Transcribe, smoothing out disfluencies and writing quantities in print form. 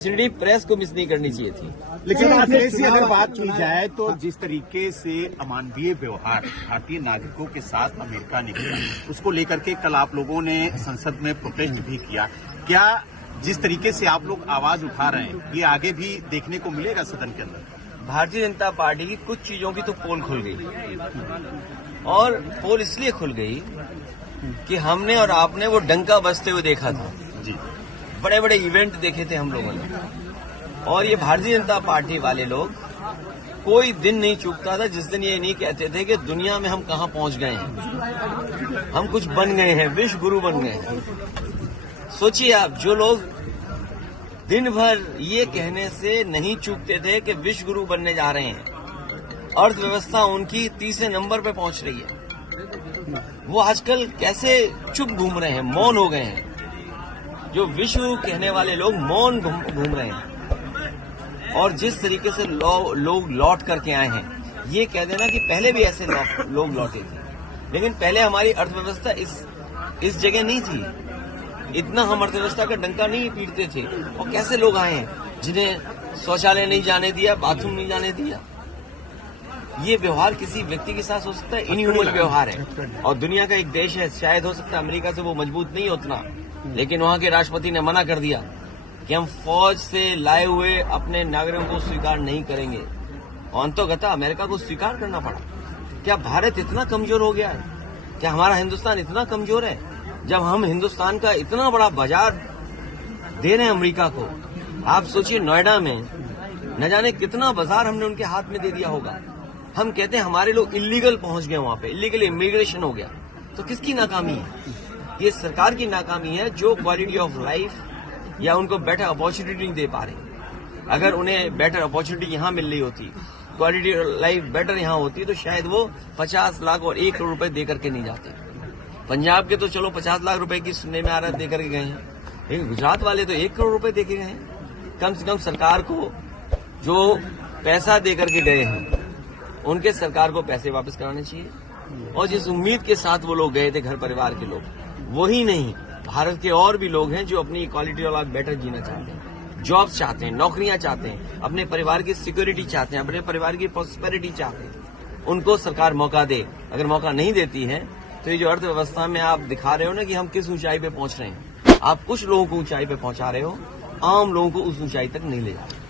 Opportunity press को miss नहीं करनी चाहिए थी। लेकिन अखिलेश जी, अगर बात की जाए तो जिस तरीके से अमानवीय व्यवहार भारतीय नागरिकों के साथ अमेरिका ने किया, उसको लेकर के कल आप लोगों ने संसद में प्रोटेस्ट भी किया। क्या जिस तरीके से आप लोग आवाज उठा रहे हैं, ये आगे भी देखने को मिलेगा सदन के अंदर? भारतीय जनता पार्टी की कुछ चीजों की तो पोल खुल गई, और पोल इसलिए खुल गई कि हमने और आपने वो डंका बजते हुए देखा था। जी, बड़े बड़े इवेंट देखे थे हम लोगों ने, और ये भारतीय जनता पार्टी वाले लोग कोई दिन नहीं चूकता था जिस दिन ये नहीं कहते थे कि दुनिया में हम कहां पहुंच गए हैं, हम कुछ बन गए हैं, विश्व गुरु बन गए हैं। सोचिए आप, जो लोग दिन भर ये कहने से नहीं चूकते थे कि विश्व गुरु बनने जा रहे हैं, अर्थव्यवस्था उनकी तीसरे नंबर पे पहुंच रही है, वो आजकल कैसे चुप घूम रहे हैं, मौन हो गए हैं। जो विश्व कहने वाले लोग मौन घूम रहे हैं, और जिस तरीके से लोग लौट करके आए हैं, ये कह देना कि पहले भी ऐसे लोग लौटे थे, लेकिन पहले हमारी अर्थव्यवस्था इस जगह नहीं थी, इतना हम अर्थव्यवस्था का डंका नहीं पीटते थे। और कैसे लोग आए हैं जिन्हें शौचालय नहीं जाने दिया, बाथरूम नहीं जाने दिया। ये व्यवहार किसी व्यक्ति के साथ हो सकता है, इनह्यूमन व्यवहार है। और दुनिया का एक देश है, शायद हो सकता है अमेरिका से वो मजबूत नहीं उतना, लेकिन वहां के राष्ट्रपति ने मना कर दिया कि हम फौज से लाए हुए अपने नागरिकों को स्वीकार नहीं करेंगे। अंततः अमेरिका को स्वीकार करना पड़ा। क्या भारत इतना कमजोर हो गया है? क्या हमारा हिंदुस्तान इतना कमजोर है? जब हम हिंदुस्तान का इतना बड़ा बाजार दे रहे हैं अमेरिका को, आप सोचिए नोएडा में न जाने कितना बाजार हमने उनके हाथ में दे दिया होगा। हम कहते हैं हमारे लोग इलीगल पहुंच गए, वहां पे इलीगल इमिग्रेशन हो गया। तो किसकी नाकामी है? ये सरकार की नाकामी है, जो क्वालिटी ऑफ लाइफ या उनको बेटर अपॉर्चुनिटी नहीं दे पा रही। अगर उन्हें बेटर अपॉर्चुनिटी यहां मिल रही होती, क्वालिटी ऑफ लाइफ बेटर यहां होती, तो शायद वो 50 लाख और 1 करोड़ रुपए दे करके नहीं जाते। पंजाब के तो चलो 50 लाख रुपए की सुनने में आ रहा है दे करके गए हैं, लेकिन गुजरात वाले तो 1 करोड़ रुपए दे के गए हैं। कम से कम सरकार को जो पैसा दे करके गए हैं, उनके सरकार को पैसे वापस कराने चाहिए। और जिस उम्मीद के साथ वो लोग गए थे, घर परिवार के लोग, वही नहीं, भारत के और भी लोग हैं जो अपनी क्वालिटी ऑफ लाइफ बेटर जीना चाहते हैं, जॉब्स चाहते हैं, नौकरियां चाहते हैं, अपने परिवार की सिक्योरिटी चाहते हैं, अपने परिवार की प्रॉस्पेरिटी चाहते हैं। उनको सरकार मौका दे। अगर मौका नहीं देती है तो ये जो अर्थव्यवस्था में आप दिखा रहे हो ना कि हम किस ऊंचाई पे पहुंच रहे हैं, आप कुछ लोगों को ऊंचाई पे पहुंचा रहे हो, आम लोगों को उस ऊंचाई तक नहीं ले जा रहे।